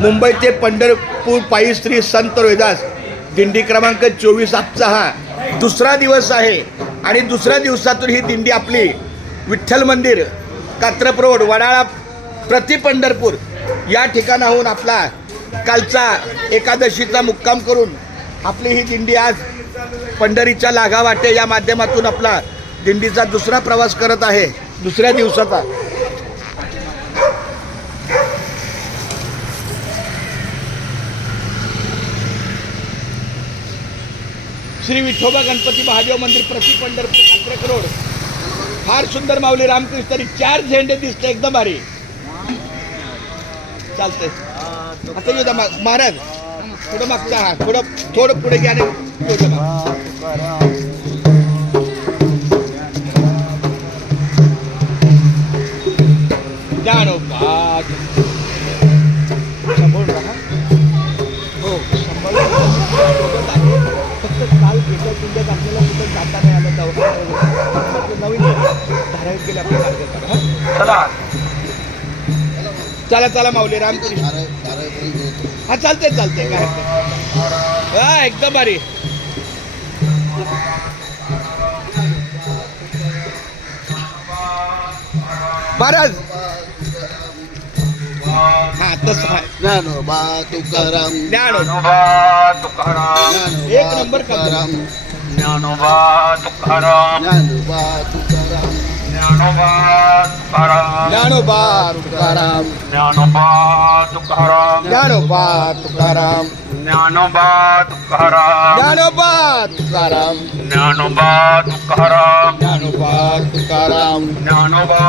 मुंबई ते पंढरपूर पायी श्री संत रोहिदास दिंडी क्रमांक 24 आजचा हा दुसरा दिवस आहे आणि दुसऱ्या दिवसातून ही दिंडी आपली विठ्ठल मंदिर, कात्रप रोड, वडाळा प्रति पंढरपूर या ठिकाणाहून आपला कालचा एकादशीचा मुक्काम करून आपली ही दिंडी आज पंढरीच्या लागा वाटे या माध्यमातून आपला दिंडीचा दुसरा प्रवास करत आहे, दुसऱ्या दिवसाचा। श्री विठोबा गणपती महादेव मंदिर प्रति पंढरपूर कात्रक रोड। फार सुंदर माऊली रामकृष्ण तरी 4 झेंडे दिसते, एकदम भारी चालते। आता येऊ द्या महाराज, पुढं मागचा, हा थोडं पुढे घ्या, हो फक्त काल भेटत तुमच्यात आपल्याला कुठं जाता नाही आलं, नवीन धारावीत गेले आपल्या कार्यक्रमात। चला चला माऊली रामकृष्ण, हा चालते काय हा एकदम भारी। महाराज हा तसं आहे, ज्ञानोबा तुकाराम, ज्ञानोबा तुकाराम, एक नंबर तुकाराम, ज्ञानोबा तुकाराम, ज्ञानोबा तुकाराम, ज्ञानोबा तुकाराम, ज्ञानोबा तुकाराम, ज्ञानोबा तुकाराम, ज्ञानोबा तुकाराम, ज्ञानोबा तुकाराम, ज्ञानोबा तुकाराम, ज्ञानोबा तुकाराम, ज्ञानोबा तुकाराम, ज्ञानोबा